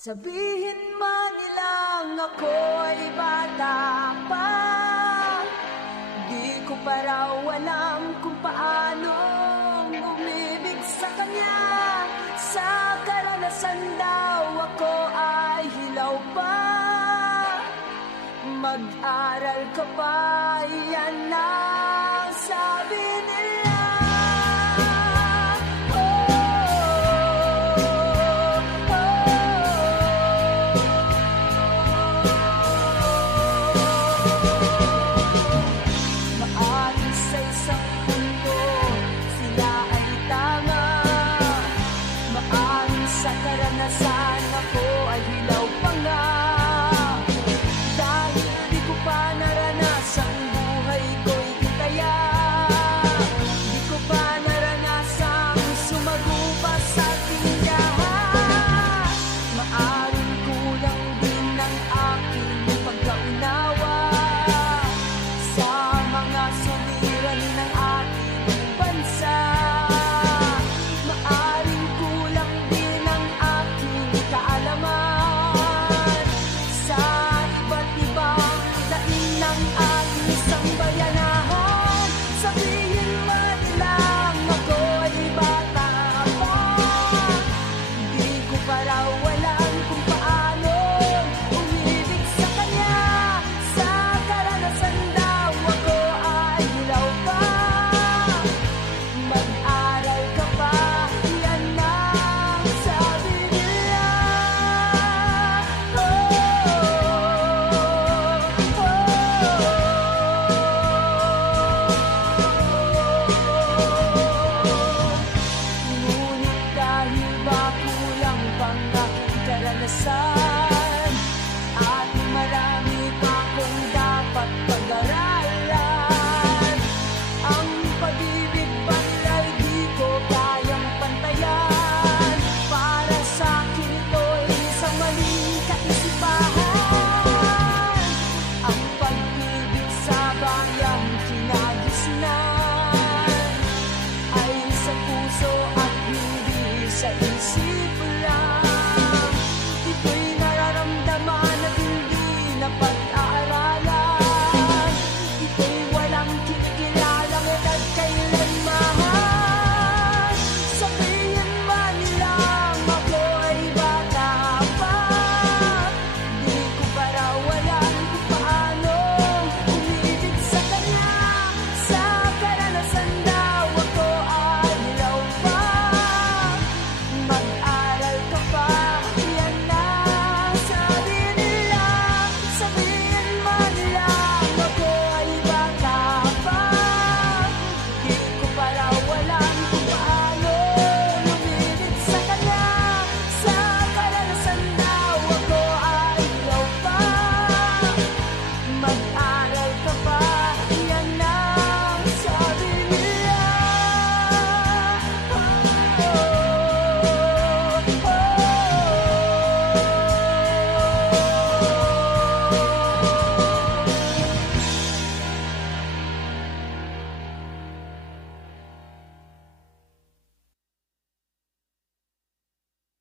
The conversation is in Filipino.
Sabihin man nilang ako'y bata pa, di ko pa raw alam kung paano umibig sa kanya. Sa karanasan daw ako ay hilaw pa, mag-aral ka pa, yan ang sabi nila. Sa karanasan ako ay hilaw pa nga, dahil di ko pa naranasang buhay ko'y itaya. Di ko pa naranasang sumago pa sa tindahan. Maaring kulang din ang aking pagkaunawa sa mga suliranin ng ating bansa. Karanasan